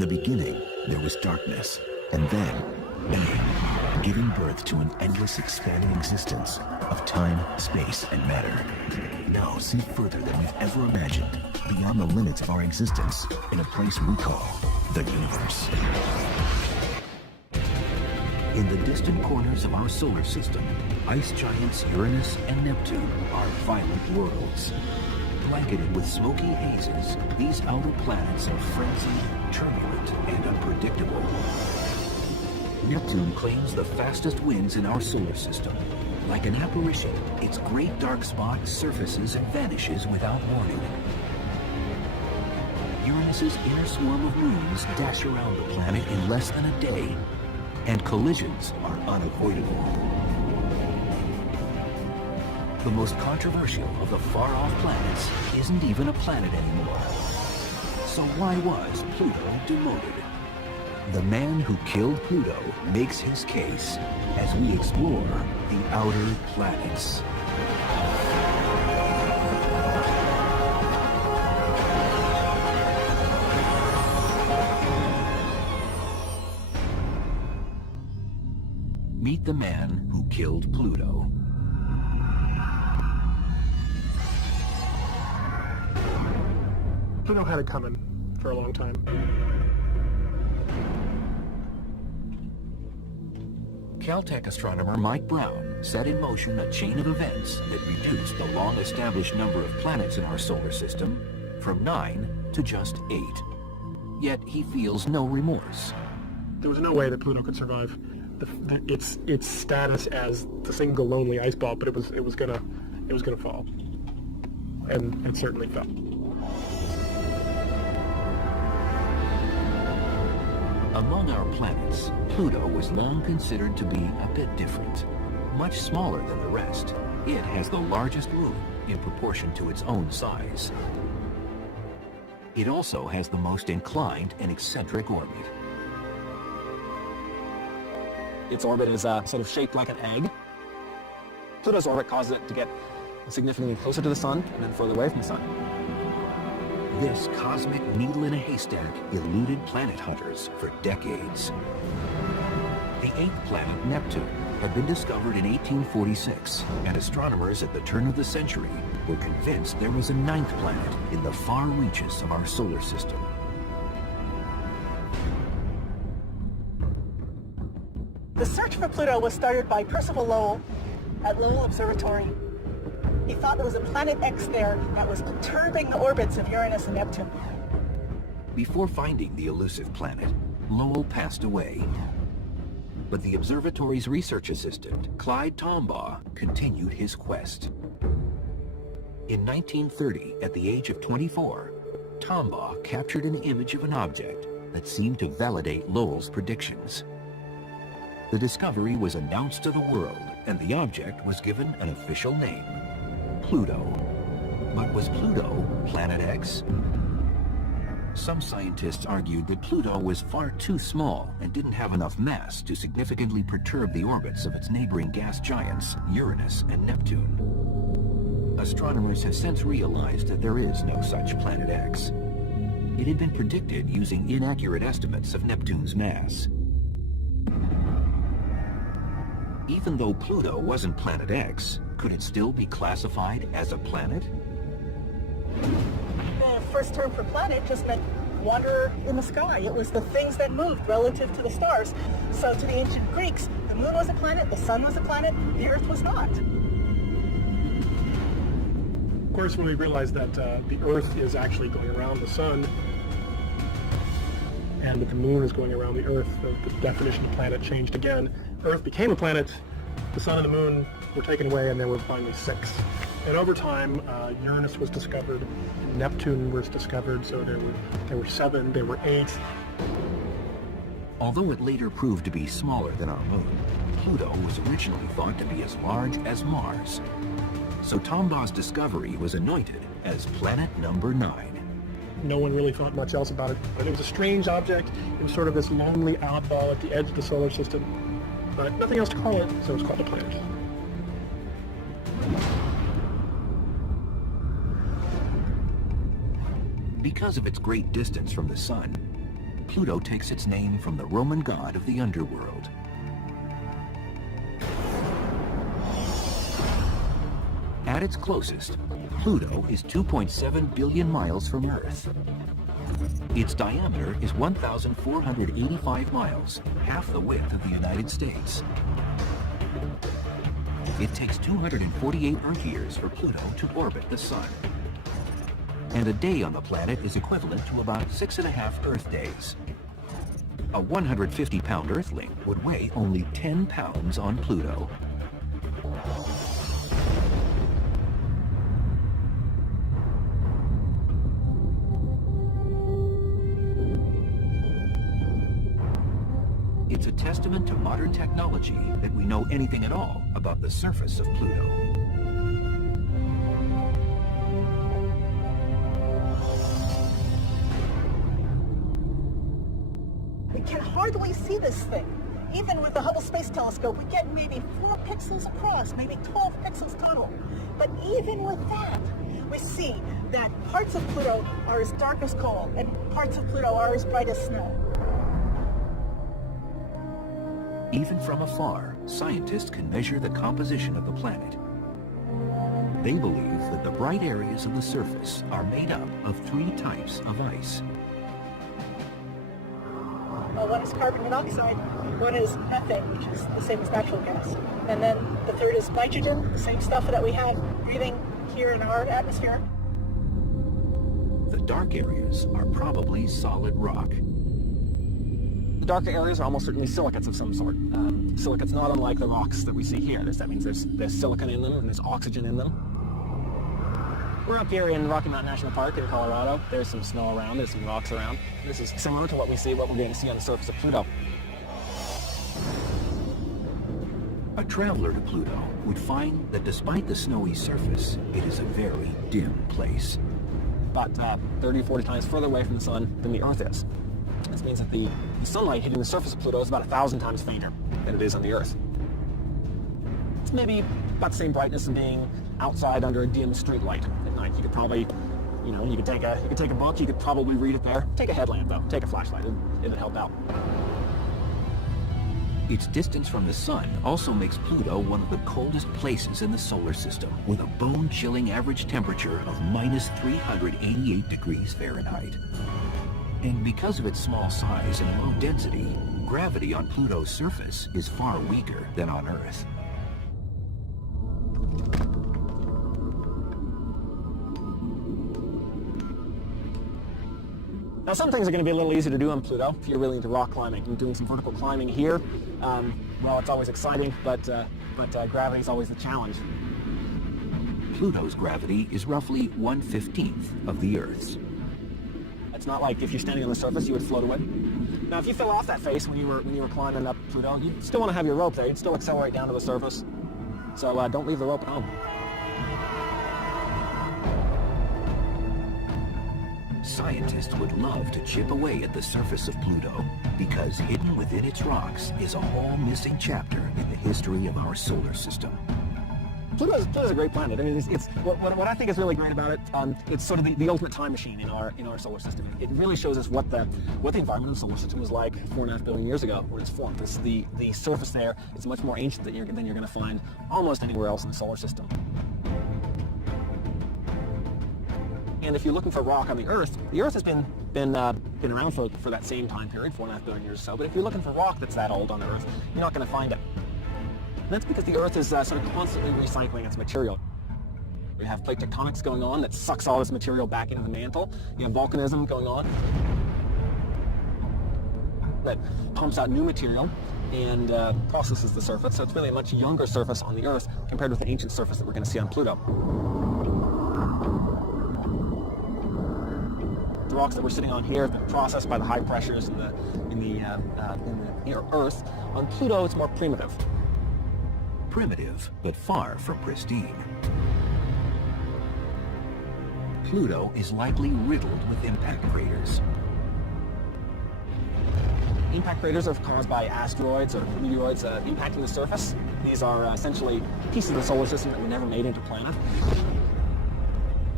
the beginning, there was darkness, and then end, giving birth to an endless expanding existence of time, space, and matter. Now see further than we've ever imagined, beyond the limits of our existence, in a place we call the universe. In the distant corners of our solar system, ice giants Uranus and Neptune are violent worlds. Blanketed with smoky hazes, these outer planets are frenzied, turbulent, and unpredictable. Neptune claims the fastest winds in our solar system. Like an apparition, its great dark spot surfaces and vanishes without warning. Uranus's inner swarm of moons dash around the planet in less than a day, and collisions are unavoidable. The most controversial of the far-off planets isn't even a planet anymore. So why was Pluto demoted? The man who killed Pluto makes his case as we explore the outer planets. Meet the man who killed Pluto. Pluto had it coming for a long time. Caltech astronomer Mike Brown set in motion a chain of events that reduced the long-established number of planets in our solar system from 9 to just 8. Yet he feels no remorse. There was no way that Pluto could survive its status as the single lonely ice ball, but it was gonna fall, and it certainly fell. Among our planets, Pluto was long considered to be a bit different. Much smaller than the rest, it has the largest moon in proportion to its own size. It also has the most inclined and eccentric orbit. Its orbit is sort of shaped like an egg. Pluto's orbit causes it to get significantly closer to the sun and then further away from the sun. This cosmic needle in a haystack eluded planet hunters for decades. The eighth planet, Neptune, had been discovered in 1846, and astronomers at the turn of the century were convinced there was a ninth planet in the far reaches of our solar system. The search for Pluto was started by Percival Lowell at Lowell Observatory. He thought there was a planet X there that was perturbing the orbits of Uranus and Neptune. Before finding the elusive planet, Lowell passed away. But the observatory's research assistant, Clyde Tombaugh, continued his quest. In 1930, at the age of 24, Tombaugh captured an image of an object that seemed to validate Lowell's predictions. The discovery was announced to the world, and the object was given an official name: Pluto. But was Pluto Planet X? Some scientists argued that Pluto was far too small and didn't have enough mass to significantly perturb the orbits of its neighboring gas giants, Uranus and Neptune. Astronomers have since realized that there is no such Planet X. It had been predicted using inaccurate estimates of Neptune's mass. Even though Pluto wasn't Planet X, could it still be classified as a planet? The first term for planet just meant wanderer in the sky. It was the things that moved relative to the stars. So to the ancient Greeks, the moon was a planet, the sun was a planet, the earth was not. Of course, when we realized that the earth is actually going around the sun, and that the moon is going around the earth, the definition of planet changed again. Earth became a planet, the sun and the moon were taken away, and there were finally 6. And over time, Uranus was discovered, Neptune was discovered, so there were 7, there were 8. Although it later proved to be smaller than our moon, Pluto was originally thought to be as large as Mars. So Tombaugh's discovery was anointed as planet number 9. No one really thought much else about it. But it was a strange object. It was sort of this lonely oddball at the edge of the solar system. But nothing else to call it, so it's called a planet. Because of its great distance from the sun, Pluto takes its name from the Roman god of the underworld. At its closest, Pluto is 2.7 billion miles from Earth. Its diameter is 1,485 miles, half the width of the United States. It takes 248 Earth years for Pluto to orbit the Sun. And a day on the planet is equivalent to about 6.5 Earth days. A 150-pound Earthling would weigh only 10 pounds on Pluto. It's a testament to modern technology that we know anything at all about the surface of Pluto. We can hardly see this thing. Even with the Hubble Space Telescope, we get maybe 4 pixels across, maybe 12 pixels total. But even with that, we see that parts of Pluto are as dark as coal, and parts of Pluto are as bright as snow. Even from afar, scientists can measure the composition of the planet. They believe that the bright areas of the surface are made up of 3 types of ice. One is carbon monoxide, one is methane, which is the same as natural gas. And then the third is nitrogen, the same stuff that we have breathing here in our atmosphere. The dark areas are probably solid rock. The darker areas are almost certainly silicates of some sort. Silicates not unlike the rocks that we see here. That means there's silicon in them and there's oxygen in them. We're up here in Rocky Mountain National Park in Colorado. There's some snow around, there's some rocks around. This is similar to what we're going to see on the surface of Pluto. A traveler to Pluto would find that despite the snowy surface, it is a very dim place. About 30 or 40 times further away from the sun than the Earth is. This means that the sunlight hitting the surface of Pluto is about 1,000 times fainter than it is on the Earth. It's maybe about the same brightness as being outside under a dim street light at night. You could probably, you could take a book, you could probably read it there. Take a headlamp though, take a flashlight, it'd help out. Its distance from the sun also makes Pluto one of the coldest places in the solar system, with a bone-chilling average temperature of minus 388 degrees Fahrenheit. And because of its small size and low density, gravity on Pluto's surface is far weaker than on Earth. Now some things are going to be a little easier to do on Pluto if you're really into rock climbing. And doing some vertical climbing here, well, it's always exciting, but gravity is always the challenge. Pluto's gravity is roughly 1/15 of the Earth's. It's not like if you're standing on the surface, you would float away. Now, if you fell off that face when you were climbing up Pluto, you'd still want to have your rope there. You'd still accelerate down to the surface. So don't leave the rope at home. Scientists would love to chip away at the surface of Pluto because hidden within its rocks is a whole missing chapter in the history of our solar system. Pluto's a great planet. I mean, it's what I think is really great about it. It's sort of the ultimate time machine in our solar system. It really shows us what the environment of the solar system was like 4.5 billion years ago when it's formed. The surface there is much more ancient than you're going to find almost anywhere else in the solar system. And if you're looking for rock on the Earth has been around for that same time period, 4.5 billion years or so. But if you're looking for rock that's that old on the Earth, you're not going to find it. And that's because the Earth is sort of constantly recycling its material. We have plate tectonics going on that sucks all this material back into the mantle. You have volcanism going on that pumps out new material and processes the surface. So it's really a much younger surface on the Earth compared with the ancient surface that we're going to see on Pluto. The rocks that we're sitting on here have been processed by the high pressures in the Earth. On Pluto, it's more primitive. Primitive, but far from pristine. Pluto is likely riddled with impact craters. Impact craters are caused by asteroids or meteoroids impacting the surface. These are essentially pieces of the solar system that were never made into planets.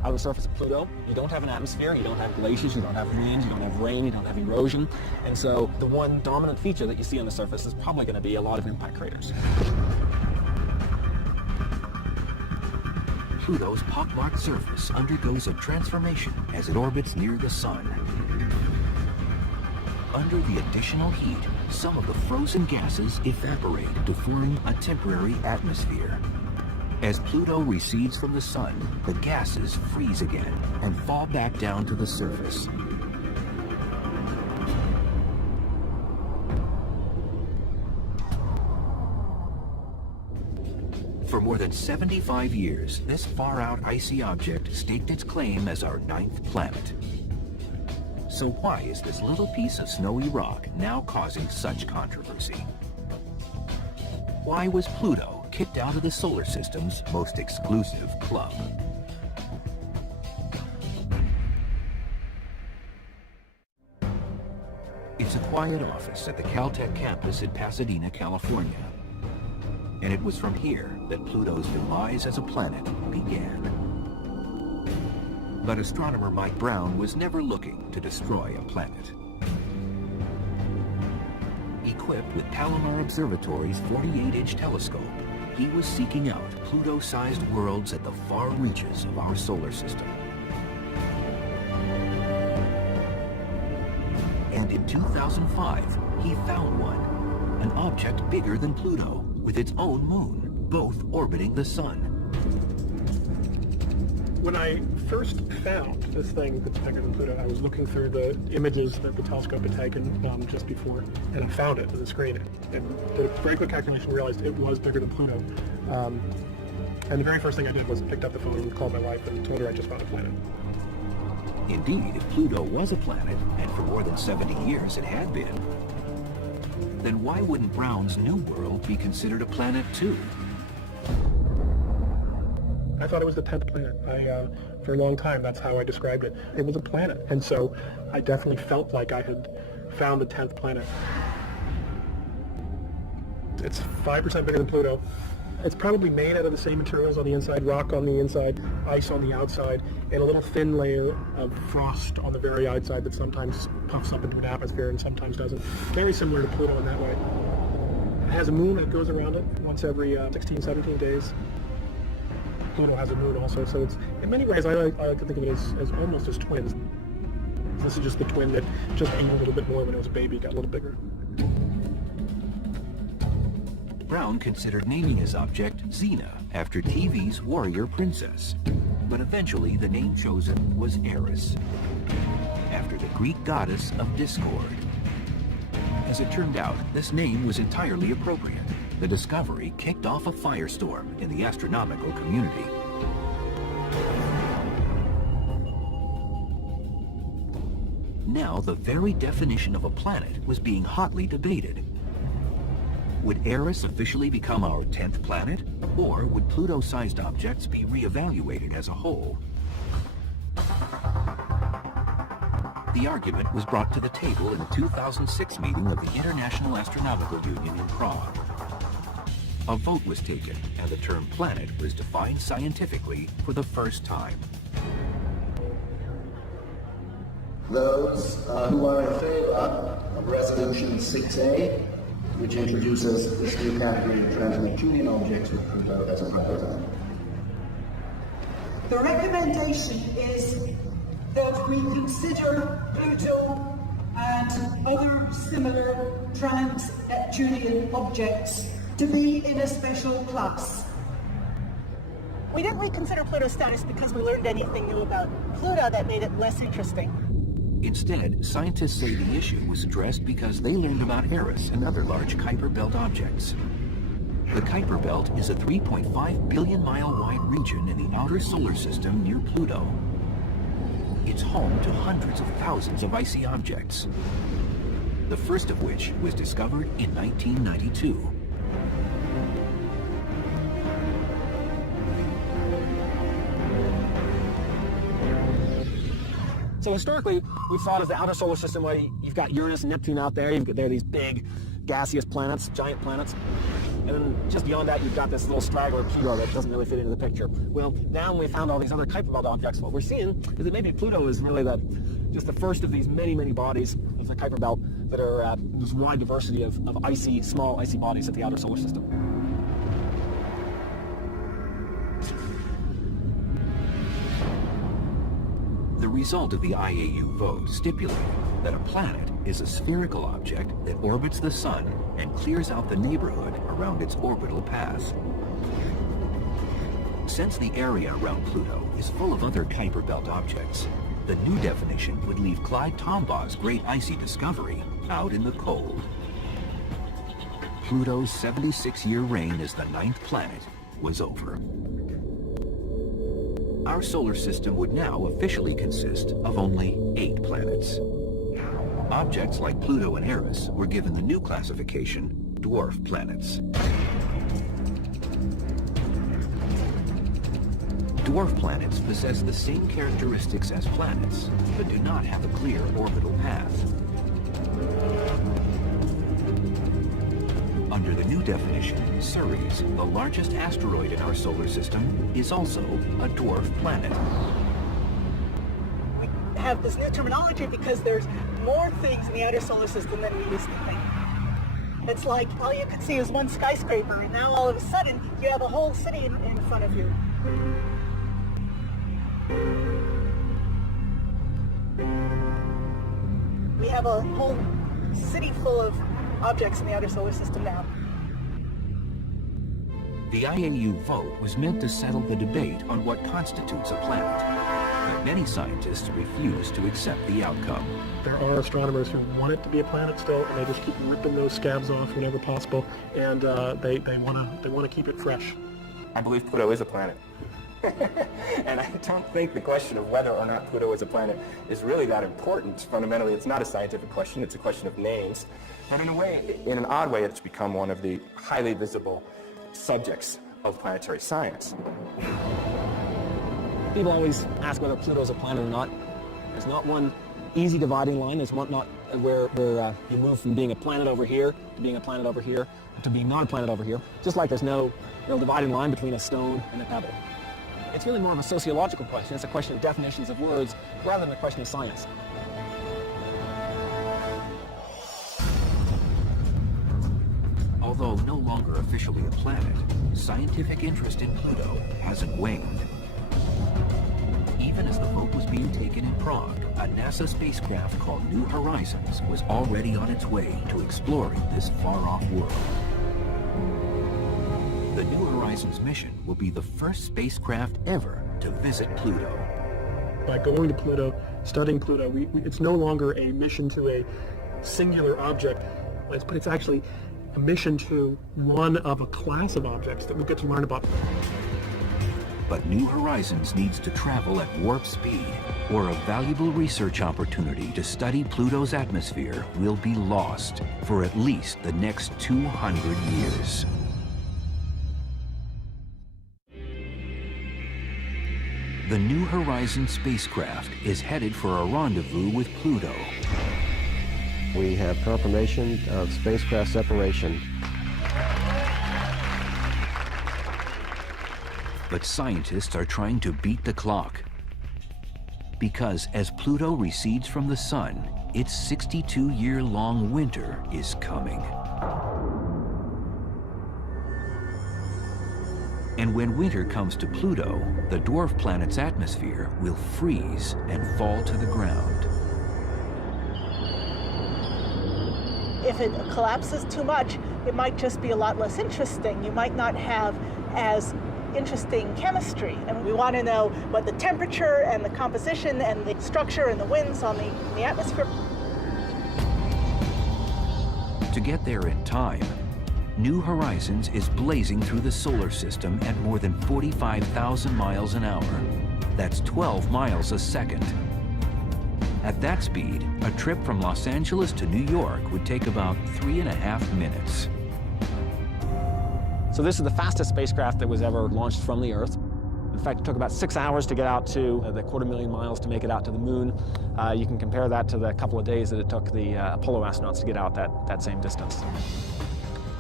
out of the surface of Pluto, you don't have an atmosphere, you don't have glaciers, you don't have winds, you don't have rain, you don't have erosion. And so the one dominant feature that you see on the surface is probably going to be a lot of impact craters. Pluto's pockmarked surface undergoes a transformation as it orbits near the Sun. Under the additional heat, some of the frozen gases evaporate to form a temporary atmosphere. As Pluto recedes from the Sun, the gases freeze again and fall back down to the surface. For more than 75 years, this far-out icy object staked its claim as our 9th planet. So why is this little piece of snowy rock now causing such controversy? Why was Pluto kicked out of the solar system's most exclusive club? It's a quiet office at the Caltech campus in Pasadena, California. And it was from here that Pluto's demise as a planet began. But astronomer Mike Brown was never looking to destroy a planet. Equipped with Palomar Observatory's 48-inch telescope, he was seeking out Pluto-sized worlds at the far reaches of our solar system. And in 2005, he found one, an object bigger than Pluto, with its own moon, both orbiting the Sun. When I first found this thing that's bigger than Pluto, I was looking through the images that the telescope had taken just before, and I found it on the screen. And did a very quick calculation, realized it was bigger than Pluto. And the very first thing I did was picked up the phone and called my wife and told her I just found a planet. Indeed, if Pluto was a planet, and for more than 70 years it had been, then why wouldn't Brown's new world be considered a planet too? I thought it was the 10th planet. For a long time, that's how I described it. It was a planet, and so I definitely felt like I had found the 10th planet. It's 5% bigger than Pluto. It's probably made out of the same materials on the inside, rock on the inside, ice on the outside, and a little thin layer of frost on the very outside that sometimes puffs up into an atmosphere and sometimes doesn't. Very similar to Pluto in that way. It has a moon that goes around it once every 16, 17 days. Pluto has a moon also, so it's, in many ways, I like to think of it as almost as twins. This is just the twin that just ate a little bit more when it was a baby, got a little bigger. Brown considered naming his object Xena, after TV's warrior princess. But eventually the name chosen was Eris, after the Greek goddess of discord. As it turned out, this name was entirely appropriate. The discovery kicked off a firestorm in the astronomical community. Now the very definition of a planet was being hotly debated. Would Eris officially become our 10th planet, or would Pluto-sized objects be reevaluated as a whole? The argument was brought to the table in the 2006 meeting of the International Astronomical Union in Prague. A vote was taken, and the term planet was defined scientifically for the first time. Those who are in favor of Resolution 6A, which introduces this new category of trans-Neptunian objects with Pluto as a planet. The recommendation is that we consider Pluto and other similar trans-Neptunian objects to be in a special class. We didn't reconsider Pluto's status because we learned anything new about Pluto that made it less interesting. Instead, scientists say the issue was addressed because they learned about Eris and other large Kuiper Belt objects. The Kuiper Belt is a 3.5 billion mile wide region in the outer solar system near Pluto. It's home to hundreds of thousands of icy objects, the first of which was discovered in 1992. So historically, we've thought of the outer solar system where you've got Uranus and Neptune out there. There are these big gaseous planets, giant planets. And then just beyond that, you've got this little straggler Pluto that doesn't really fit into the picture. Well, now when we found all these other Kuiper Belt objects, what we're seeing is that maybe Pluto is really just the first of these many, many bodies of the Kuiper Belt that are this wide diversity of small icy bodies at the outer solar system. The result of the IAU vote stipulated that a planet is a spherical object that orbits the Sun and clears out the neighborhood around its orbital path. Since the area around Pluto is full of other Kuiper Belt objects, the new definition would leave Clyde Tombaugh's great icy discovery out in the cold. Pluto's 76-year reign as the 9th planet was over. Our solar system would now officially consist of only 8 planets. Objects like Pluto and Eris were given the new classification, dwarf planets. Dwarf planets possess the same characteristics as planets, but do not have a clear orbital path. Under the new definition, Ceres, the largest asteroid in our solar system, is also a dwarf planet. We have this new terminology because there's more things in the outer solar system than we used to think. It's like all you could see is one skyscraper, and now all of a sudden you have a whole city in front of you. We have a whole city full of objects in the outer solar system now. The IAU vote was meant to settle the debate on what constitutes a planet, but many scientists refuse to accept the outcome. There are astronomers who want it to be a planet still, and they just keep ripping those scabs off whenever possible, and they want to keep it fresh. I believe Pluto is a planet. And I don't think the question of whether or not Pluto is a planet is really that important. Fundamentally, it's not a scientific question, it's a question of names. But in a way, in an odd way, it's become one of the highly visible subjects of planetary science. People always ask whether Pluto is a planet or not. There's not one easy dividing line. There's one not where you move from being a planet over here to being a planet over here to being not a planet over here. Just like there's no dividing line between a stone and a pebble. It's really more of a sociological question. It's a question of definitions of words rather than a question of science. Although no longer officially a planet, scientific interest in Pluto hasn't waned. Even as the vote was being taken in Prague, a NASA spacecraft called New Horizons was already on its way to exploring this far-off world. The New Horizons mission will be the first spacecraft ever to visit Pluto. By going to Pluto, studying Pluto, it's no longer a mission to a singular object, but it's actually a mission to one of a class of objects that we'll get to learn about. But New Horizons needs to travel at warp speed, or a valuable research opportunity to study Pluto's atmosphere will be lost for at least the next 200 years. The New Horizons spacecraft is headed for a rendezvous with Pluto. We have confirmation of spacecraft separation. But scientists are trying to beat the clock. Because as Pluto recedes from the Sun, its 62-year-long winter is coming. And when winter comes to Pluto, the dwarf planet's atmosphere will freeze and fall to the ground. If it collapses too much, it might just be a lot less interesting. You might not have as interesting chemistry. And we want to know what the temperature and the composition and the structure and the winds on the atmosphere. To get there in time, New Horizons is blazing through the solar system at more than 45,000 miles an hour. That's 12 miles a second. At that speed, a trip from Los Angeles to New York would take about 3.5 minutes. So this is the fastest spacecraft that was ever launched from the Earth. In fact, it took about 6 hours to get out to the 250,000 miles to make it out to the moon. You can compare that to the couple of days that it took the Apollo astronauts to get out that same distance.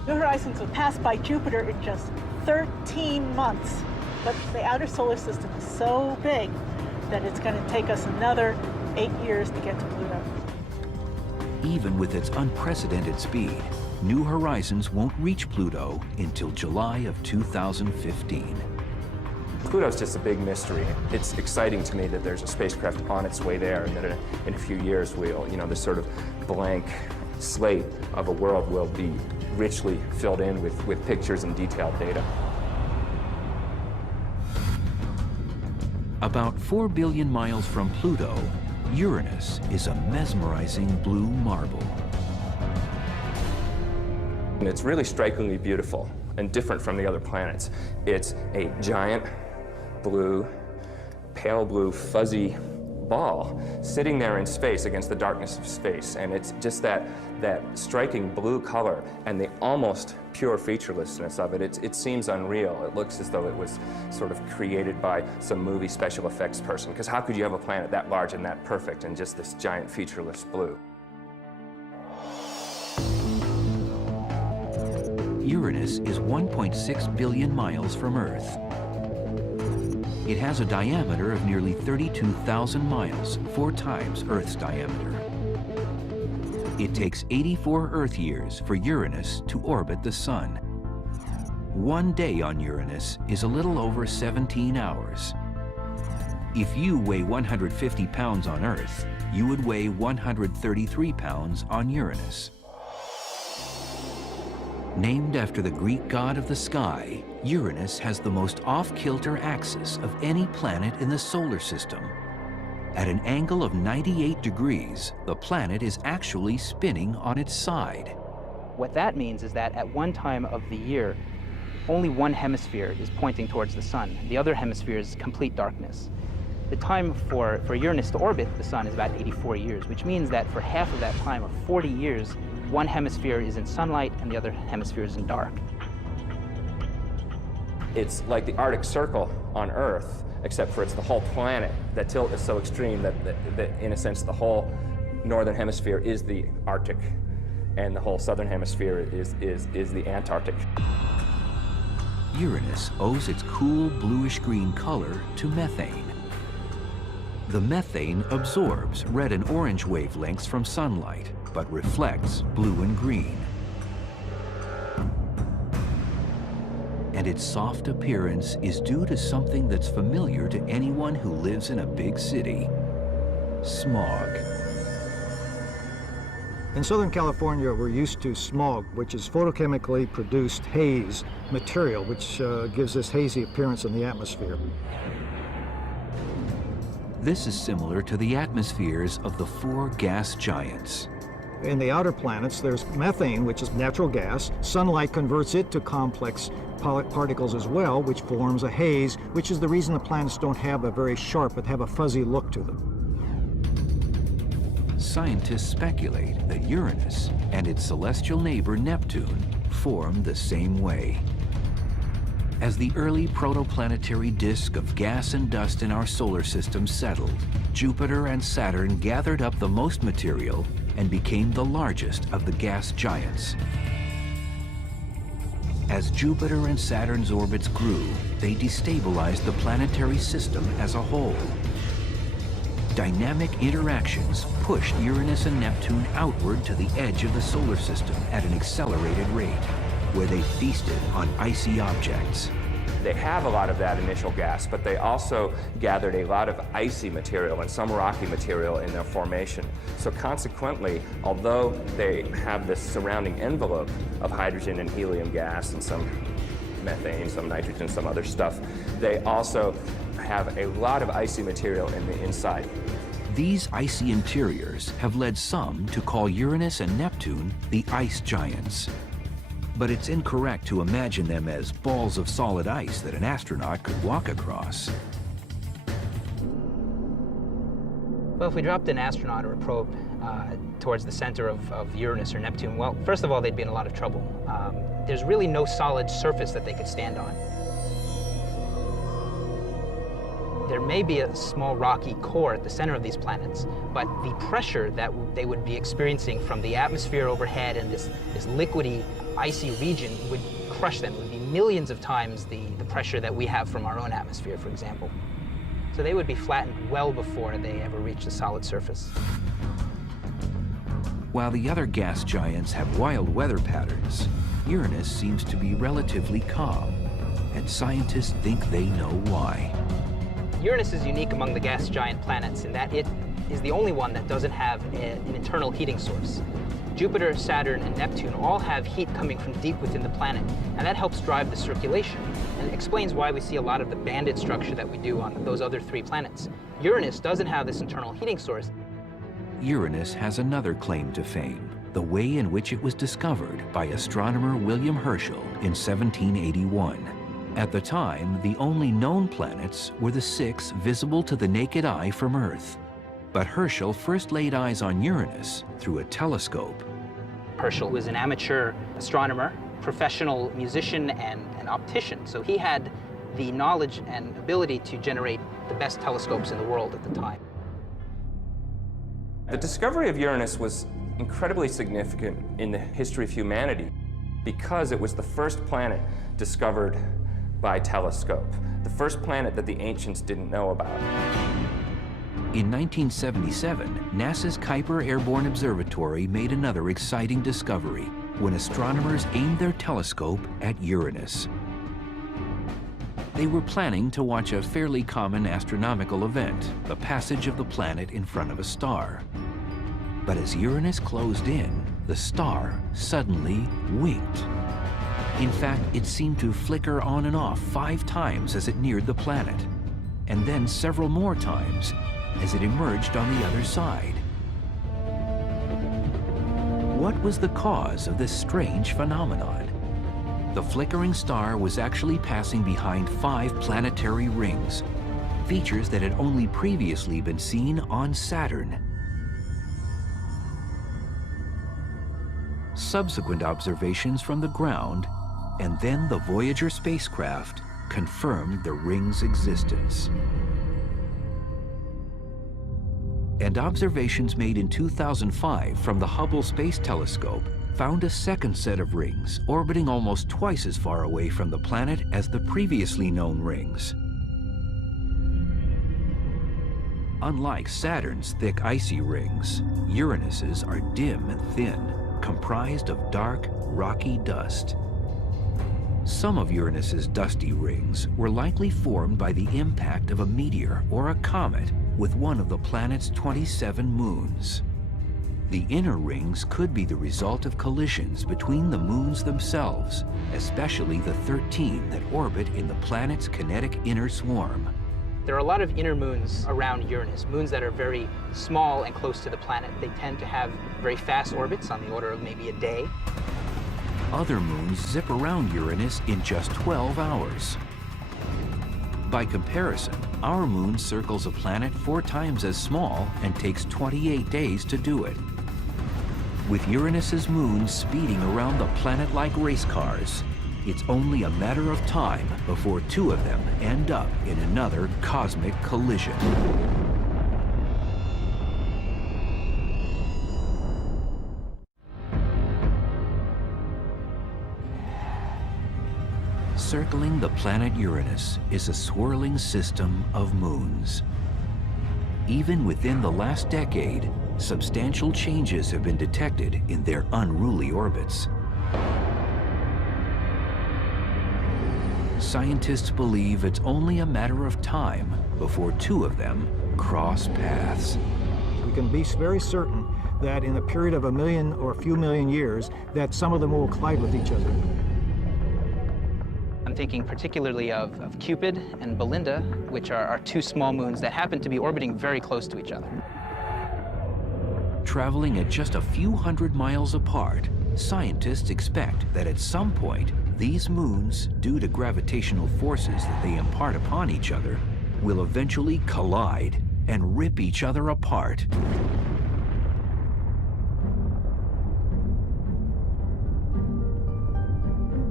New Horizons will pass by Jupiter in just 13 months. But the outer solar system is so big that it's going to take us another 8 years to get to Pluto. Even with its unprecedented speed, New Horizons won't reach Pluto until July of 2015. Pluto's just a big mystery. It's exciting to me that there's a spacecraft on its way there, and that in a few years we'll, this sort of blank slate of a world will be richly filled in with pictures and detailed data. About 4 billion miles from Pluto, Uranus is a mesmerizing blue marble. And it's really strikingly beautiful and different from the other planets. It's a giant blue, pale blue, fuzzy ball sitting there in space against the darkness of space. And it's just that striking blue color and the almost pure featurelessness of it. It seems unreal. It looks as though it was sort of created by some movie special effects person. Because how could you have a planet that large and that perfect and just this giant featureless blue? Uranus is 1.6 billion miles from Earth. It has a diameter of nearly 32,000 miles, 4 times Earth's diameter. It takes 84 Earth years for Uranus to orbit the Sun. 1 day on Uranus is a little over 17 hours. If you weigh 150 pounds on Earth, you would weigh 133 pounds on Uranus. Named after the Greek god of the sky, Uranus has the most off-kilter axis of any planet in the solar system. At an angle of 98 degrees, the planet is actually spinning on its side. What that means is that at one time of the year, only one hemisphere is pointing towards the sun. The other hemisphere is complete darkness. The time for Uranus to orbit the sun is about 84 years, which means that for half of that time, of 40 years, one hemisphere is in sunlight and the other hemisphere is in dark. It's like the Arctic Circle on Earth, except for it's the whole planet. That tilt is so extreme that in a sense, the whole northern hemisphere is the Arctic, and the whole southern hemisphere is the Antarctic. Uranus owes its cool bluish-green color to methane. The methane absorbs red and orange wavelengths from sunlight, but reflects blue and green. And its soft appearance is due to something that's familiar to anyone who lives in a big city: smog. In Southern California, we're used to smog, which is photochemically produced haze material, which gives this hazy appearance in the atmosphere. This is similar to the atmospheres of the 4 gas giants. In the outer planets, there's methane, which is natural gas. Sunlight converts it to complex particles as well, which forms a haze, which is the reason the planets don't have a very sharp, but have a fuzzy look to them. Scientists speculate that Uranus and its celestial neighbor Neptune formed the same way. As the early protoplanetary disk of gas and dust in our solar system settled, Jupiter and Saturn gathered up the most material and became the largest of the gas giants. As Jupiter and Saturn's orbits grew, they destabilized the planetary system as a whole. Dynamic interactions pushed Uranus and Neptune outward to the edge of the solar system at an accelerated rate, where they feasted on icy objects. They have a lot of that initial gas, but they also gathered a lot of icy material and some rocky material in their formation. So consequently, although they have this surrounding envelope of hydrogen and helium gas and some methane, some nitrogen, some other stuff, they also have a lot of icy material in the inside. These icy interiors have led some to call Uranus and Neptune the ice giants. But it's incorrect to imagine them as balls of solid ice that an astronaut could walk across. Well, if we dropped an astronaut or a probe towards the center of Uranus or Neptune, well, first of all, they'd be in a lot of trouble. There's really no solid surface that they could stand on. There may be a small rocky core at the center of these planets, but the pressure that they would be experiencing from the atmosphere overhead and this liquidy, icy region would crush them. It would be millions of times the pressure that we have from our own atmosphere, for example. So they would be flattened well before they ever reach the solid surface. While the other gas giants have wild weather patterns, Uranus seems to be relatively calm, and scientists think they know why. Uranus is unique among the gas giant planets in that it is the only one that doesn't have an internal heating source. Jupiter, Saturn, and Neptune all have heat coming from deep within the planet, and that helps drive the circulation, and explains why we see a lot of the banded structure that we do on those other 3 planets. Uranus doesn't have this internal heating source. Uranus has another claim to fame, the way in which it was discovered by astronomer William Herschel in 1781. At the time, the only known planets were the 6 visible to the naked eye from Earth. But Herschel first laid eyes on Uranus through a telescope. Herschel was an amateur astronomer, professional musician, and an optician, so he had the knowledge and ability to generate the best telescopes in the world at the time. The discovery of Uranus was incredibly significant in the history of humanity because it was the first planet discovered by telescope, the first planet that the ancients didn't know about. In 1977, NASA's Kuiper Airborne Observatory made another exciting discovery when astronomers aimed their telescope at Uranus. They were planning to watch a fairly common astronomical event, the passage of the planet in front of a star. But as Uranus closed in, the star suddenly winked. In fact, it seemed to flicker on and off 5 times as it neared the planet, and then several more times as it emerged on the other side. What was the cause of this strange phenomenon? The flickering star was actually passing behind 5 planetary rings, features that had only previously been seen on Saturn. Subsequent observations from the ground, and then the Voyager spacecraft, confirmed the ring's existence. And observations made in 2005 from the Hubble Space Telescope found a second set of rings orbiting almost twice as far away from the planet as the previously known rings. Unlike Saturn's thick icy rings, Uranus's are dim and thin, comprised of dark, rocky dust. Some of Uranus's dusty rings were likely formed by the impact of a meteor or a comet with one of the planet's 27 moons. The inner rings could be the result of collisions between the moons themselves, especially the 13 that orbit in the planet's kinetic inner swarm. There are a lot of inner moons around Uranus, moons that are very small and close to the planet. They tend to have very fast orbits on the order of maybe a day. Other moons zip around Uranus in just 12 hours. By comparison, our moon circles a planet 4 times as small and takes 28 days to do it. With Uranus's moons speeding around the planet like race cars, it's only a matter of time before 2 of them end up in another cosmic collision. Circling the planet Uranus is a swirling system of moons. Even within the last decade, substantial changes have been detected in their unruly orbits. Scientists believe it's only a matter of time before 2 of them cross paths. We can be very certain that in a period of a million or a few million years, that some of them will collide with each other. I'm thinking particularly of Cupid and Belinda, which are 2 small moons that happen to be orbiting very close to each other. Traveling at just a few hundred miles apart, scientists expect that at some point, these moons, due to gravitational forces that they impart upon each other, will eventually collide and rip each other apart.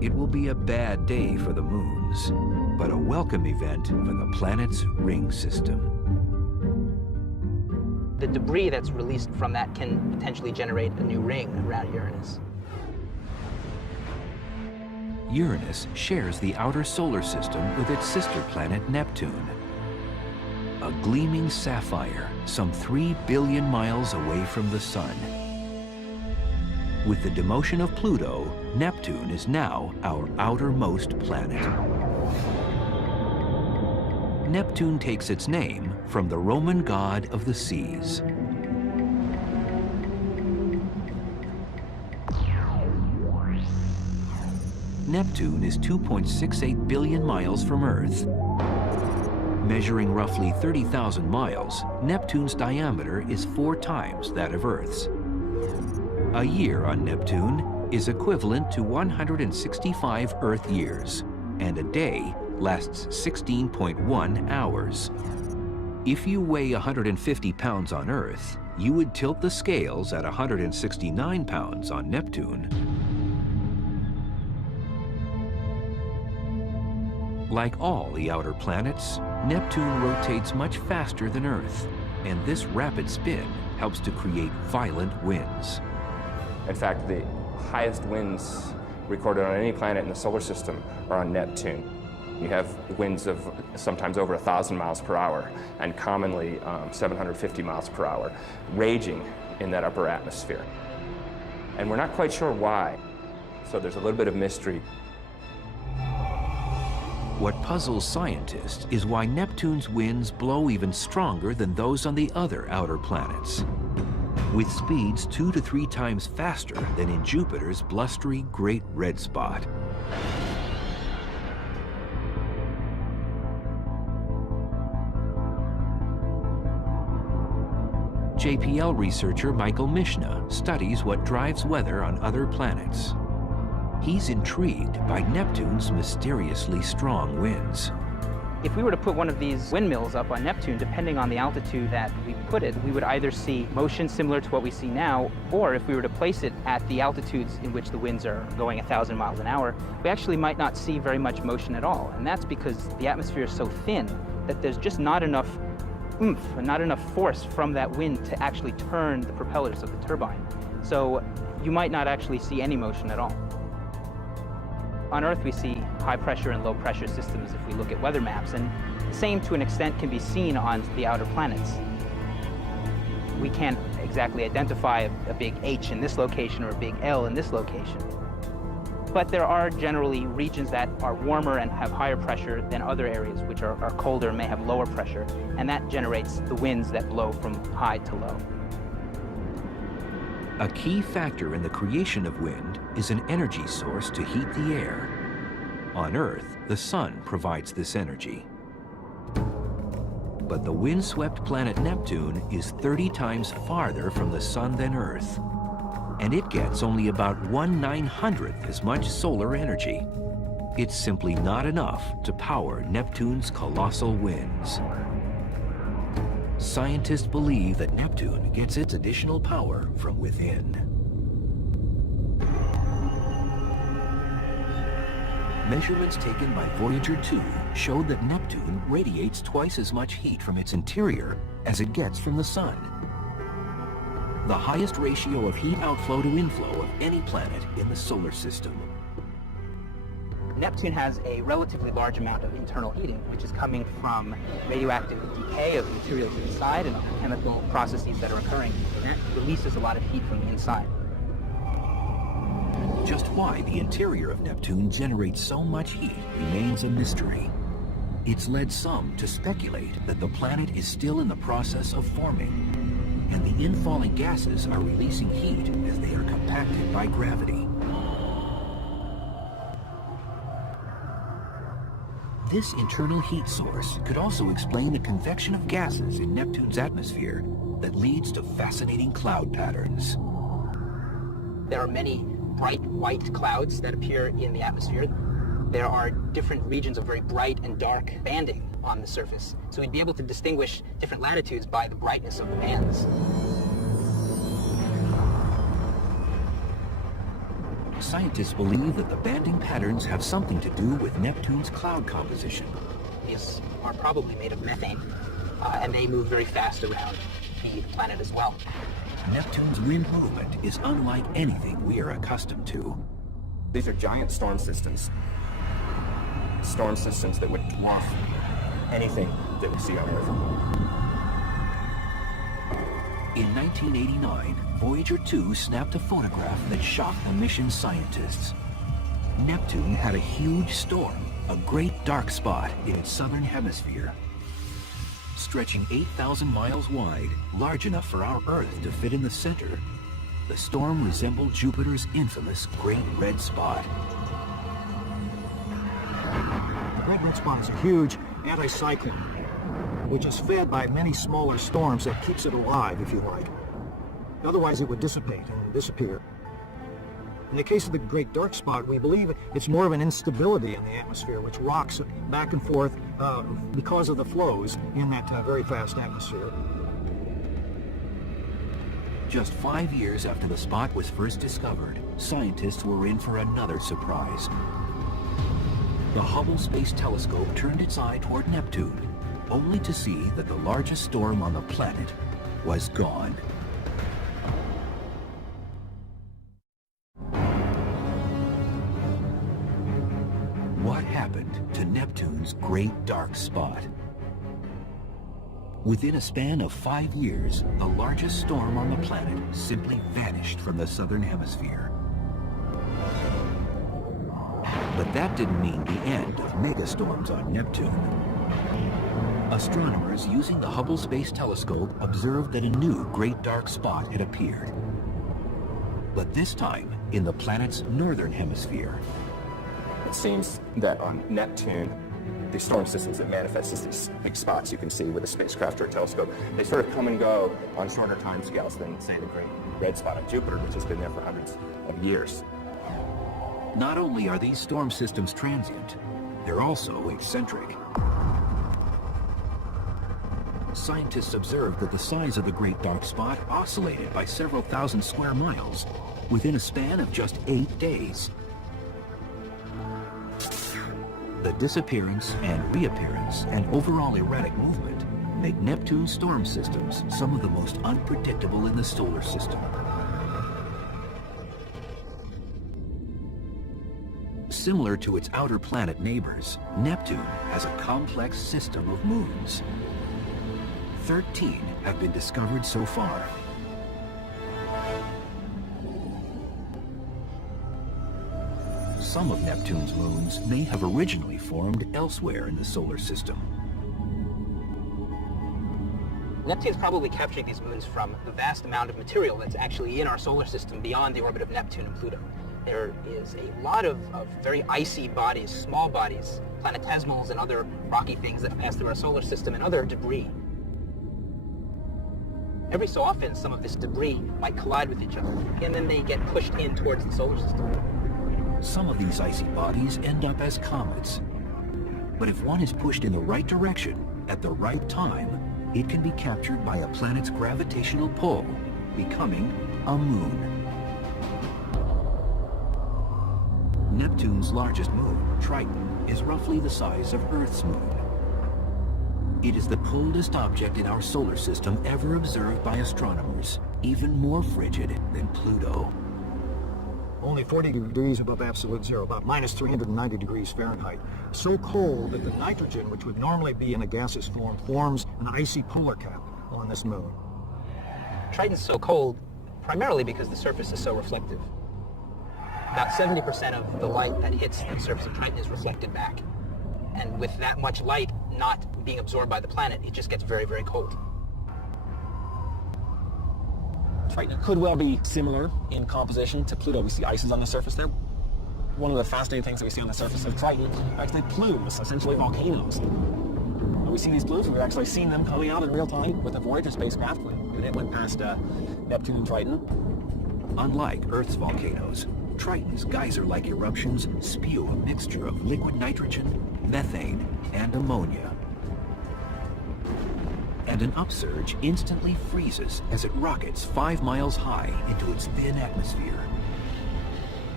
It will be a bad day for the moons, but a welcome event for the planet's ring system. The debris that's released from that can potentially generate a new ring around Uranus. Uranus shares the outer solar system with its sister planet Neptune. A gleaming sapphire some 3 billion miles away from the Sun. With the demotion of Pluto, Neptune is now our outermost planet. Neptune takes its name from the Roman god of the seas. Neptune is 2.68 billion miles from Earth. Measuring roughly 30,000 miles, Neptune's diameter is 4 times that of Earth's. A year on Neptune is equivalent to 165 Earth years, and a day lasts 16.1 hours. If you weigh 150 pounds on Earth, you would tilt the scales at 169 pounds on Neptune. Like all the outer planets, Neptune rotates much faster than Earth, and this rapid spin helps to create violent winds. In fact, the highest winds recorded on any planet in the solar system are on Neptune. You have winds of sometimes over 1,000 miles per hour, and commonly 750 miles per hour, raging in that upper atmosphere. And we're not quite sure why, so there's a little bit of mystery. What puzzles scientists is why Neptune's winds blow even stronger than those on the other outer planets, with speeds 2 to 3 times faster than in Jupiter's blustery Great Red Spot. JPL researcher Michael Mishna studies what drives weather on other planets. He's intrigued by Neptune's mysteriously strong winds. If we were to put one of these windmills up on Neptune, depending on the altitude that we put it, we would either see motion similar to what we see now, or if we were to place it at the altitudes in which the winds are going 1,000 miles an hour, we actually might not see very much motion at all. And that's because the atmosphere is so thin that there's just not enough oomph and not enough force from that wind to actually turn the propellers of the turbine. So you might not actually see any motion at all. On Earth, we see high pressure and low pressure systems if we look at weather maps, and the same to an extent can be seen on the outer planets. We can't exactly identify a big H in this location or a big L in this location. But there are generally regions that are warmer and have higher pressure than other areas which are colder and may have lower pressure, and that generates the winds that blow from high to low. A key factor in the creation of wind is an energy source to heat the air. On Earth, the sun provides this energy. But the windswept planet Neptune is 30 times farther from the sun than Earth, and it gets only about 1/900th as much solar energy. It's simply not enough to power Neptune's colossal winds. Scientists believe that Neptune gets its additional power from within. Measurements taken by Voyager 2 showed that Neptune radiates twice as much heat from its interior as it gets from the sun. The highest ratio of heat outflow to inflow of any planet in the solar system. Neptune has a relatively large amount of internal heating, which is coming from radioactive decay of materials inside and chemical processes that are occurring. And that releases a lot of heat from the inside. Just why the interior of Neptune generates so much heat remains a mystery. It's led some to speculate that the planet is still in the process of forming, and the infalling gases are releasing heat as they are compacted by gravity. This internal heat source could also explain the convection of gases in Neptune's atmosphere that leads to fascinating cloud patterns. There are many bright white clouds that appear in the atmosphere. There are different regions of very bright and dark banding on the surface. So we'd be able to distinguish different latitudes by the brightness of the bands. Scientists believe that the banding patterns have something to do with Neptune's cloud composition. These are probably made of methane, and they move very fast around the planet as well. Neptune's wind movement is unlike anything we are accustomed to. These are giant storm systems. Storm systems that would dwarf anything that we see on Earth. In 1989, Voyager 2 snapped a photograph that shocked the mission scientists. Neptune had a huge storm, a great dark spot in its southern hemisphere. Stretching 8,000 miles wide, large enough for our Earth to fit in the center, the storm resembled Jupiter's infamous Great Red Spot. The Great Red Spot is a huge anticyclone, which is fed by many smaller storms that keeps it alive, if you like. Otherwise, it would dissipate and disappear. In the case of the Great Dark Spot, we believe it's more of an instability in the atmosphere, which rocks back and forth because of the flows in that very fast atmosphere. Just 5 years after the spot was first discovered, scientists were in for another surprise. The Hubble Space Telescope turned its eye toward Neptune, only to see that the largest storm on the planet was gone. What happened to Neptune's Great Dark Spot? Within a span of 5 years, the largest storm on the planet simply vanished from the southern hemisphere. But that didn't mean the end of megastorms on Neptune. Astronomers using the Hubble Space Telescope observed that a new Great Dark Spot had appeared. But this time in the planet's northern hemisphere. It seems that on Neptune, the storm systems that manifest as these big spots you can see with a spacecraft or a telescope, they sort of come and go on shorter time scales than, say, the Great Red Spot on Jupiter, which has been there for hundreds of years. Not only are these storm systems transient, they're also eccentric. Scientists observed that the size of the Great Dark Spot oscillated by several thousand square miles within a span of just 8 days. The disappearance and reappearance and overall erratic movement make Neptune's storm systems some of the most unpredictable in the solar system. Similar to its outer planet neighbors, Neptune has a complex system of moons. 13 have been discovered so far. Some of Neptune's moons may have originally formed elsewhere in the solar system. Neptune's probably capturing these moons from the vast amount of material that's actually in our solar system beyond the orbit of Neptune and Pluto. There is a lot of very icy bodies, small bodies, planetesimals and other rocky things that pass through our solar system and other debris. Every so often, some of this debris might collide with each other, and then they get pushed in towards the solar system. Some of these icy bodies end up as comets. But if one is pushed in the right direction at the right time, it can be captured by a planet's gravitational pull, becoming a moon. Neptune's largest moon, Triton, is roughly the size of Earth's moon. It is the coldest object in our solar system ever observed by astronomers, even more frigid than Pluto. Only 40 degrees above absolute zero, about minus 390 degrees Fahrenheit. So cold that the nitrogen, which would normally be in a gaseous form, forms an icy polar cap on this moon. Triton's so cold primarily because the surface is so reflective. About 70% of the light that hits the surface of Triton is reflected back. And with that much light not being absorbed by the planet, it just gets very, very cold. Triton could well be similar in composition to Pluto. We see ices on the surface there. One of the fascinating things that we see on the surface of Triton are actually plumes, essentially volcanoes. We see these plumes, we've actually seen them coming out in real time with the Voyager spacecraft when it went past Neptune and Triton. Unlike Earth's volcanoes, Triton's geyser-like eruptions spew a mixture of liquid nitrogen, methane, and ammonia. And an upsurge instantly freezes as it rockets 5 miles high into its thin atmosphere.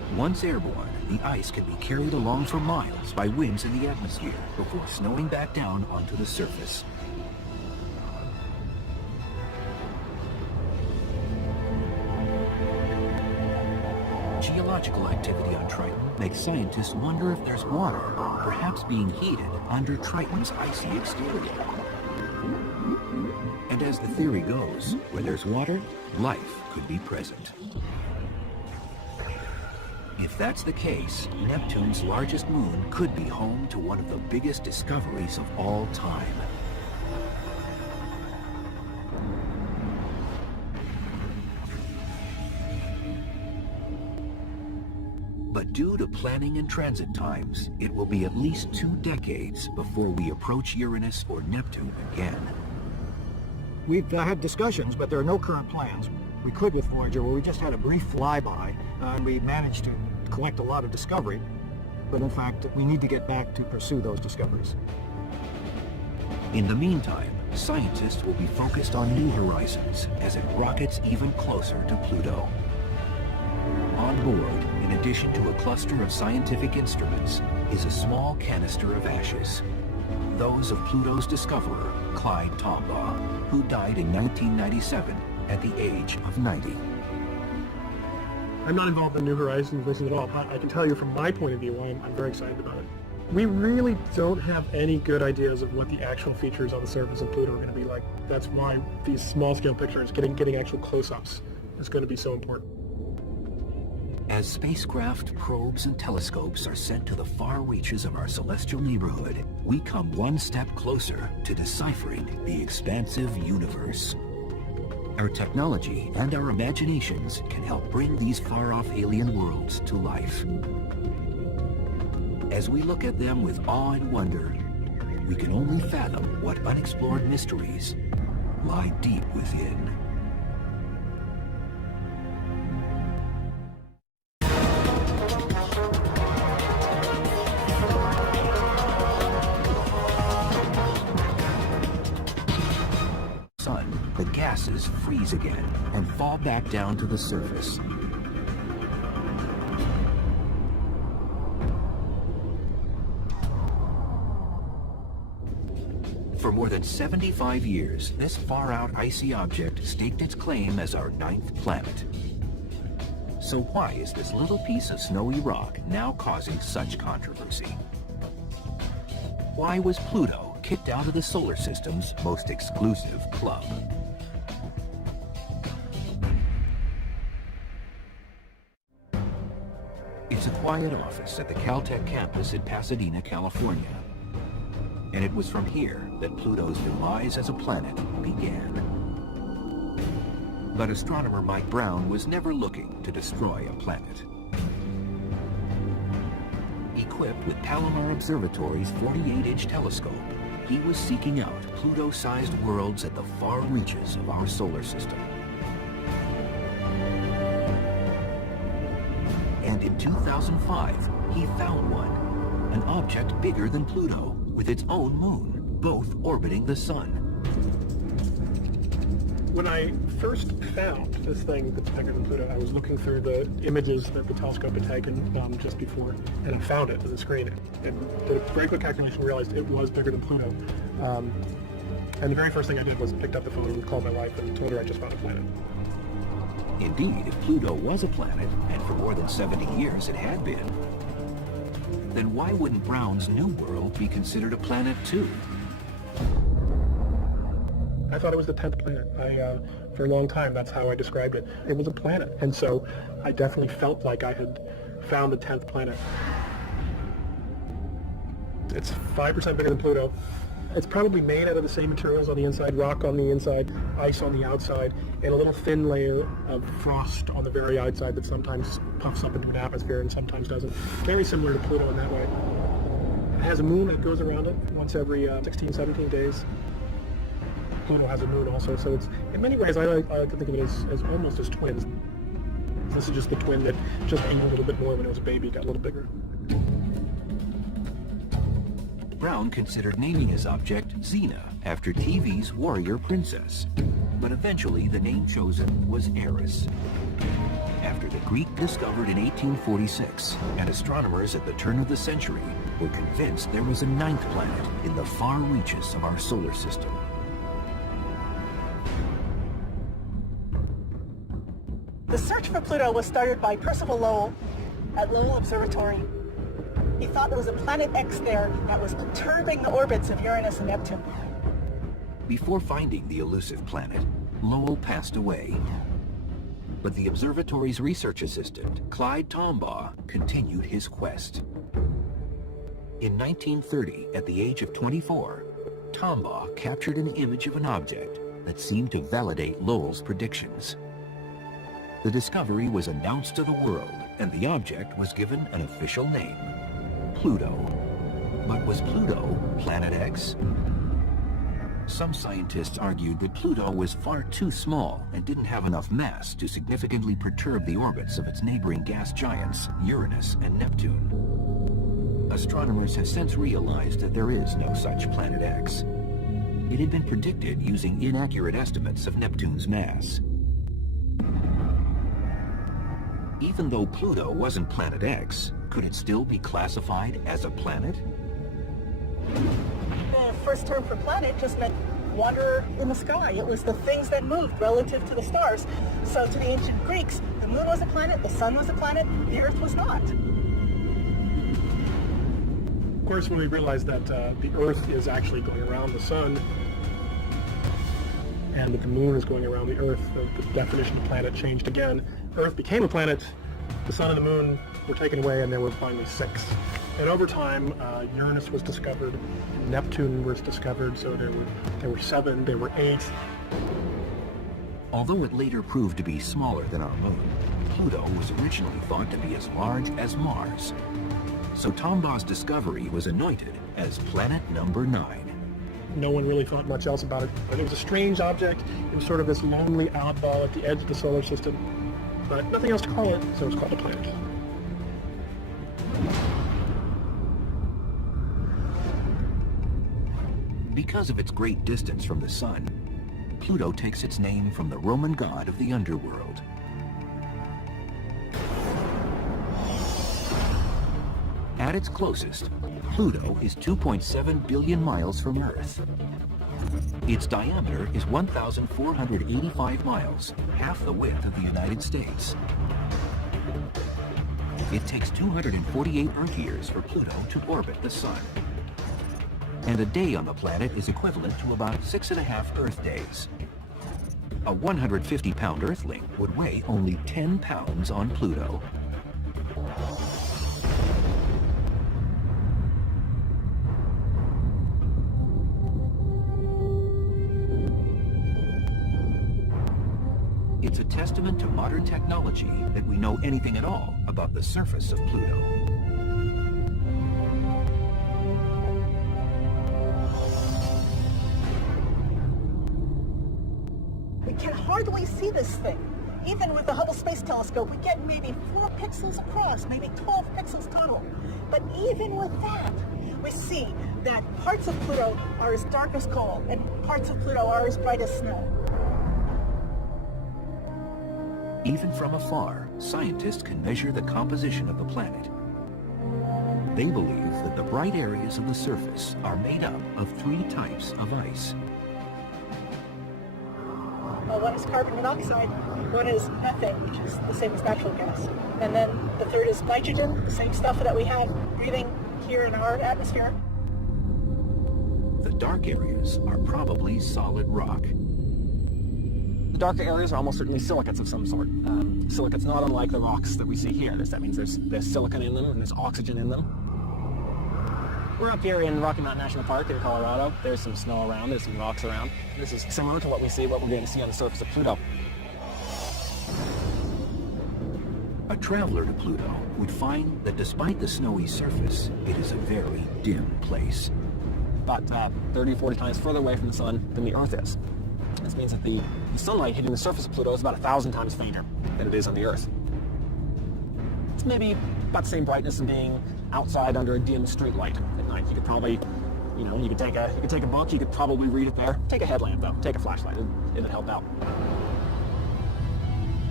Once airborne, the ice can be carried along for miles by winds in the atmosphere before snowing back down onto the surface. Geological activity on Triton makes scientists wonder if there's water, perhaps being heated under Triton's icy exterior. And as the theory goes, where there's water, life could be present. If that's the case, Neptune's largest moon could be home to one of the biggest discoveries of all time. But due to planning and transit times, it will be at least 2 decades before we approach Uranus or Neptune again. We've had discussions, but there are no current plans. We could with Voyager, where we just had a brief flyby, and we managed to collect a lot of discovery. But in fact, we need to get back to pursue those discoveries. In the meantime, scientists will be focused on new horizons as it rockets even closer to Pluto. On board, in addition to a cluster of scientific instruments, is a small canister of ashes. Those of Pluto's discoverer, Clyde Tombaugh, who died in 1997 at the age of 90. I'm not involved in New Horizons mission at all, but I can tell you from my point of view, I'm very excited about it. We really don't have any good ideas of what the actual features on the surface of Pluto are going to be like. That's why these small-scale pictures, getting actual close-ups, is going to be so important. As spacecraft, probes, and telescopes are sent to the far reaches of our celestial neighborhood, we come one step closer to deciphering the expansive universe. Our technology and our imaginations can help bring these far-off alien worlds to life. As we look at them with awe and wonder, we can only fathom what unexplored mysteries lie deep within. The gases freeze again and fall back down to the surface. For more than 75 years, this far-out icy object staked its claim as our 9th planet. So why is this little piece of snowy rock now causing such controversy? Why was Pluto kicked out of the solar system's most exclusive club? It's a quiet office at the Caltech campus in Pasadena, California. And it was from here that Pluto's demise as a planet began. But astronomer Mike Brown was never looking to destroy a planet. Equipped with Palomar Observatory's 48-inch telescope, he was seeking out Pluto-sized worlds at the far reaches of our solar system. And in 2005, he found one, an object bigger than Pluto, with its own moon, both orbiting the sun. When I first found this thing that's bigger than Pluto, I was looking through the images that the telescope had taken just before, and I found it on the screen. And did a very quick calculation and realized it was bigger than Pluto. And the very first thing I did was picked up the phone and called my wife and told her I just found a planet. Indeed, if Pluto was a planet, and for more than 70 years it had been, then why wouldn't Brown's new world be considered a planet too? I thought it was the 10th planet. For a long time, that's how I described it. It was a planet, and so I definitely felt like I had found the 10th planet. It's 5% bigger than Pluto. It's probably made out of the same materials on the inside, rock on the inside, ice on the outside, and a little thin layer of frost on the very outside that sometimes puffs up into an atmosphere and sometimes doesn't. Very similar to Pluto in that way. It has a moon that goes around it once every 16, 17 days. Pluto has a moon also, so it's, in many ways, I like to think of it as almost as twins. This is just the twin that just ate a little bit more when it was a baby, got a little bigger. Brown considered naming his object Xena after TV's warrior princess, but eventually the name chosen was Eris. After after the Greek discovered in 1846, and astronomers at the turn of the century were convinced there was a ninth planet in the far reaches of our solar system. The search for Pluto was started by Percival Lowell at Lowell Observatory. He thought there was a planet X there that was perturbing the orbits of Uranus and Neptune. Before finding the elusive planet, Lowell passed away. But the observatory's research assistant, Clyde Tombaugh, continued his quest. In 1930, at the age of 24, Tombaugh captured an image of an object that seemed to validate Lowell's predictions. The discovery was announced to the world, and the object was given an official name, Pluto. But was Pluto Planet X? Some scientists argued that Pluto was far too small and didn't have enough mass to significantly perturb the orbits of its neighboring gas giants, Uranus and Neptune. Astronomers have since realized that there is no such Planet X. It had been predicted using inaccurate estimates of Neptune's mass. Even though Pluto wasn't Planet X, could it still be classified as a planet? The first term for planet just meant water in the sky. It was the things that moved relative to the stars. So to the ancient Greeks, the moon was a planet, the sun was a planet, the earth was not. Of course, when we realized that the earth is actually going around the sun and that the moon is going around the earth, the definition of planet changed again. Earth became a planet, the sun and the moon were taken away, and there were finally 6. And over time, Uranus was discovered, Neptune was discovered, so there were 7, there were 8. Although it later proved to be smaller than our moon, Pluto was originally thought to be as large as Mars. So Tombaugh's discovery was anointed as planet number 9. No one really thought much else about it, but it was a strange object. It was sort of this lonely oddball at the edge of the solar system, but nothing else to call it, so it's called a planet. Because of its great distance from the sun, Pluto takes its name from the Roman god of the underworld. At its closest, Pluto is 2.7 billion miles from Earth. Its diameter is 1,485 miles, half the width of the United States. It takes 248 Earth years for Pluto to orbit the sun. And a day on the planet is equivalent to about 6.5 Earth days. A 150-pound Earthling would weigh only 10 pounds on Pluto. It's a testament to modern technology that we know anything at all about the surface of Pluto. We can hardly see this thing. Even with the Hubble Space Telescope, we get maybe 4 pixels across, maybe 12 pixels total. But even with that, we see that parts of Pluto are as dark as coal, and parts of Pluto are as bright as snow. Even from afar, scientists can measure the composition of the planet. They believe that the bright areas of the surface are made up of 3 types of ice. One is carbon monoxide, one is methane, which is the same as natural gas. And then the third is nitrogen, the same stuff that we have breathing here in our atmosphere. The dark areas are probably solid rock. The darker areas are almost certainly silicates of some sort. Silicates not unlike the rocks that we see here. That means there's silicon in them and there's oxygen in them. We're up here in Rocky Mountain National Park in Colorado. There's some snow around, there's some rocks around. This is similar to what we're going to see on the surface of Pluto. A traveler to Pluto would find that despite the snowy surface, it is a very dim place. About 30 or 40 times further away from the sun than the Earth is. This means that the sunlight hitting the surface of Pluto is about 1,000 times fainter than it is on the Earth. It's maybe about the same brightness as being outside under a dim street light at night. You could probably, you could take a book, you could probably read it there. Take a headlamp though, take a flashlight, it'd help out.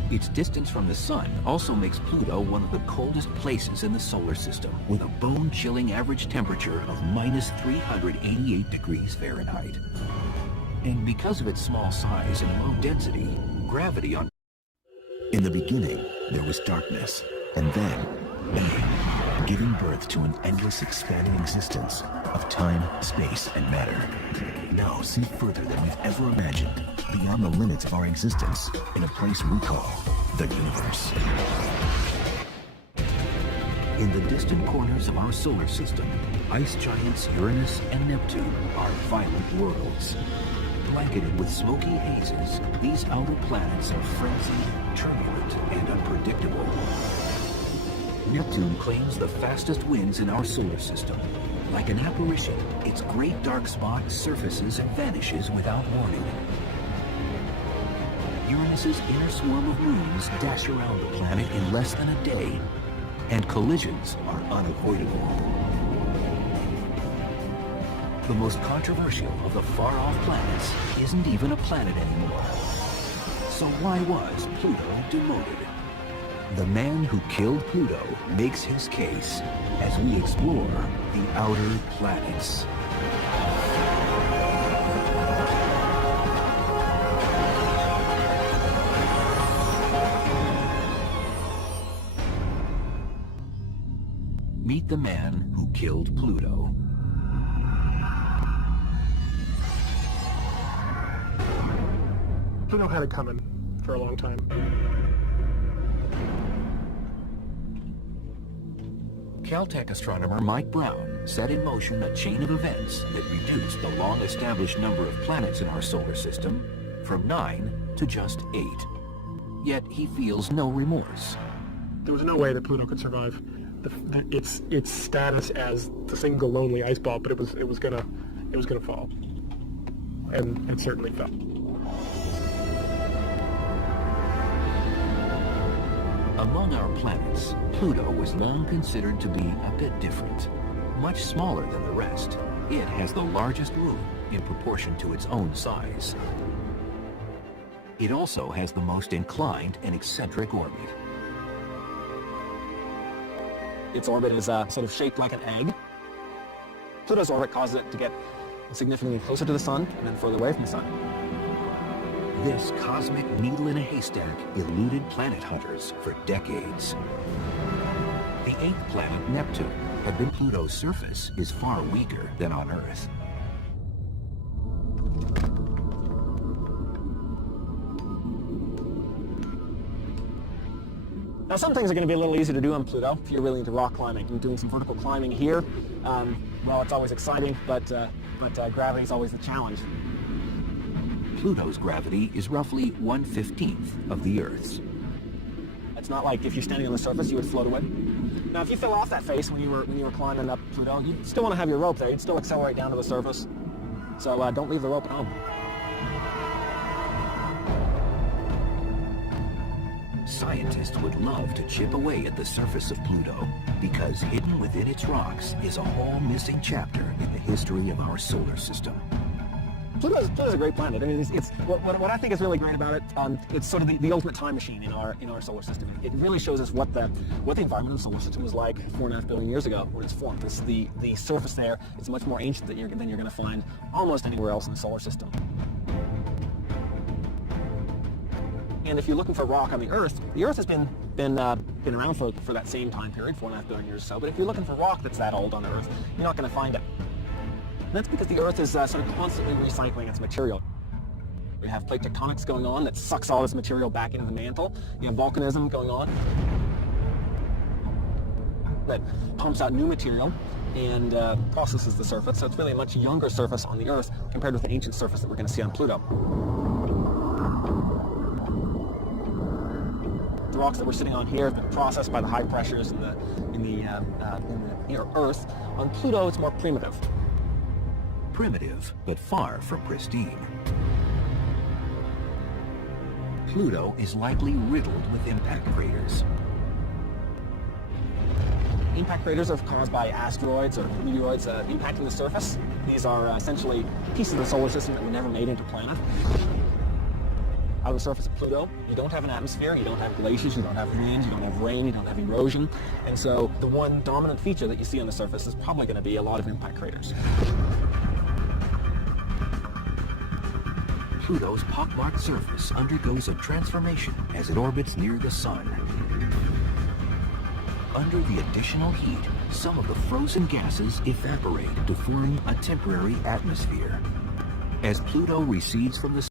Its distance from the sun also makes Pluto one of the coldest places in the solar system, with a bone-chilling average temperature of minus 388 degrees Fahrenheit. And because of its small size and low density, gravity on... In the beginning, there was darkness, and then bang, giving birth to an endless expanding existence of time, space, and matter. Now see further than we've ever imagined, beyond the limits of our existence, in a place we call the universe. In the distant corners of our solar system, ice giants Uranus and Neptune are violent worlds. Blanketed with smoky hazes, these outer planets are frenzied, turbulent, and unpredictable. Neptune claims the fastest winds in our solar system. Like an apparition, its great dark spot surfaces and vanishes without warning. Uranus's inner swarm of moons dash around the planet in less than a day, and collisions are unavoidable. The most controversial of the far-off planets isn't even a planet anymore. So why was Pluto demoted? The man who killed Pluto makes his case as we explore the outer planets. Meet the man who killed Pluto. Pluto had it coming for a long time. Caltech astronomer Mike Brown set in motion a chain of events that reduced the long-established number of planets in our solar system from 9 to just 8. Yet he feels no remorse. There was no way that Pluto could survive its status as the single lonely ice ball, but it was gonna fall, and it certainly fell. Among our planets, Pluto was long considered to be a bit different. Much smaller than the rest, it has the largest moon in proportion to its own size. It also has the most inclined and eccentric orbit. Its orbit is sort of shaped like an egg. Pluto's orbit causes it to get significantly closer to the sun and then further away from the sun. This cosmic needle in a haystack eluded planet hunters for decades. The 8th planet, Neptune, had been Pluto's surface is far weaker than on Earth. Now, some things are going to be a little easier to do on Pluto if you're really into rock climbing. And doing some vertical climbing here, well, it's always exciting, but gravity is always the challenge. Pluto's gravity is roughly 1/15 of the Earth's. It's not like if you're standing on the surface, you would float away. Now, if you fell off that face when you were climbing up Pluto, you'd still want to have your rope there. You'd still accelerate down to the surface. So don't leave the rope at home. Scientists would love to chip away at the surface of Pluto because hidden within its rocks is a whole missing chapter in the history of our solar system. Pluto's a great planet. I mean, it's what I think is really great about it. It's sort of the ultimate time machine in our solar system. It really shows us what the environment of the solar system was like 4.5 billion years ago when it's formed. The surface there is much more ancient than you're going to find almost anywhere else in the solar system. And if you're looking for rock on the Earth has been around for that same time period, 4.5 billion years or so. But if you're looking for rock that's that old on the Earth, you're not going to find it. And that's because the Earth is sort of constantly recycling its material. We have plate tectonics going on that sucks all this material back into the mantle. You have volcanism going on that pumps out new material and processes the surface. So it's really a much younger surface on the Earth compared with the ancient surface that we're going to see on Pluto. The rocks that we're sitting on here have been processed by the high pressures in the Earth. On Pluto, it's more primitive. Primitive, but far from pristine. Pluto is likely riddled with impact craters. Impact craters are caused by asteroids or meteoroids impacting the surface. These are essentially pieces of the solar system that were never made into planet. out of the surface of Pluto, you don't have an atmosphere, you don't have glaciers, you don't have winds, you don't have rain, you don't have erosion. And so the one dominant feature that you see on the surface is probably going to be a lot of impact craters. Pluto's pockmarked surface undergoes a transformation as it orbits near the Sun. Under the additional heat, some of the frozen gases evaporate to form a temporary atmosphere. As Pluto recedes from the